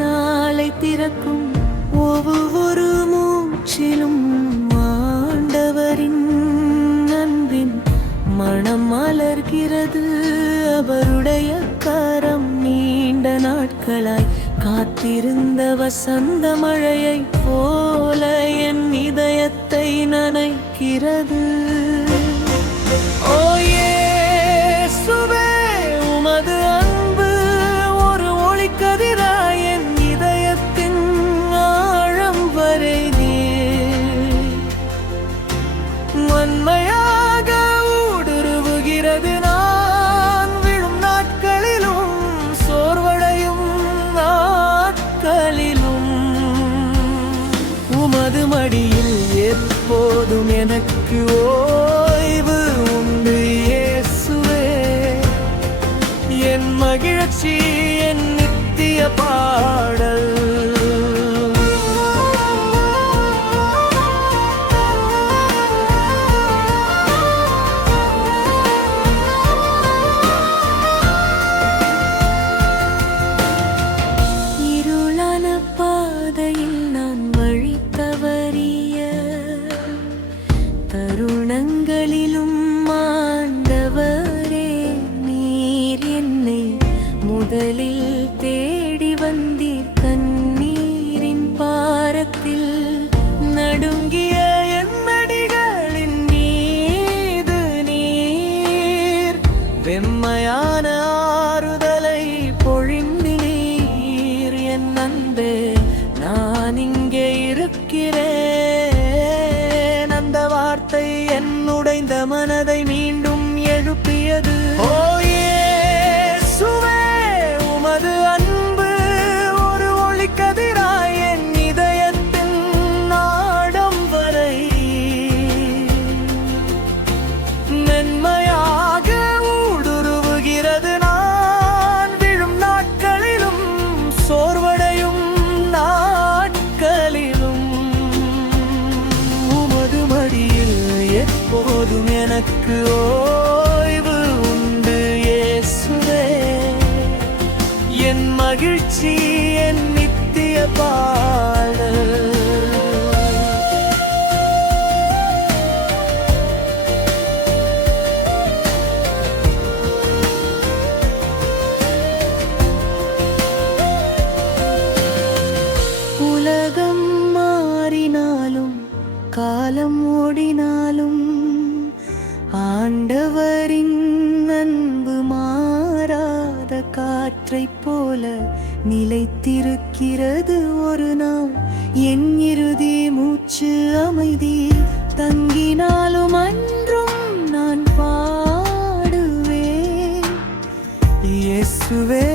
நாளை திறக்கும் ஒவ்வொரு மூச்சிலும் ஆண்டவரின் அன்பின் மனம் மலர்கிறது. அவருடைய கரம் நீண்ட நாட்களாய் காத்திருந்த வசந்த மழையை போல என் இதயத்தை நனைக்கிறது. ஓ இயேசுவே, உமது அன்பு ஒரு ஒளிக்கதிராய் என் இதயத்தின் ஆழம் வரை வன்மையாக ஊடுருவுகிறது. நான் விழும் நாட்களிலும் சோர்வடையும் நாட்களிலும் உமது மடியில் எப்போதும் எனக்கு ஓய்வு உண்டு. இயேசுவே, என் மகிழ்ச்சி, என் நித்திய பாடல். இருளான பாதையில் நான் வழி தவறிய தருணங்களிலும் ஆண்டவரே, நீர் என்னை முதலில் தேடி வந்தீர். கண்ணீரின் பாரத்தில் நடுங்கிய என் அடிகளின் மீது நீர் வெம்மையான ஆறுதலை பொழிந்தீர். என் அன்பே, நான் இங்கே இருக்கிறேன். அந்த வார்த்தை என் உடைந்த மனதை மீண்டும் எழுப்பியது. ஓ இயேசுவே, உமது அன்பு ஒரு ஒளிக்கதிராய் என் இதயத்தின் நாடம் வரை மென்மையாக ஊடுருவுகிறது. நான் விழும் நாட்களிலும் சோர்வடையும் நாட்களிலும் உமது மடியில் எப்போதும் எனக்கு ஓய்வு உண்டு. இயேசுவே, என் மகிழ்ச்சி, என் நித்திய பாடல். உலகம் மாறினாலும் காலம் ஓடினாலும் ஆண்டவரின் அன்பு மாறாத காற்றைப் போல நிலைத்திருக்கிறது. ஒரு நாள் என் இறுதி மூச்சு அமைதி தங்கினாலும் அன்றும் நான் பாடுவேன். இயேசுவே,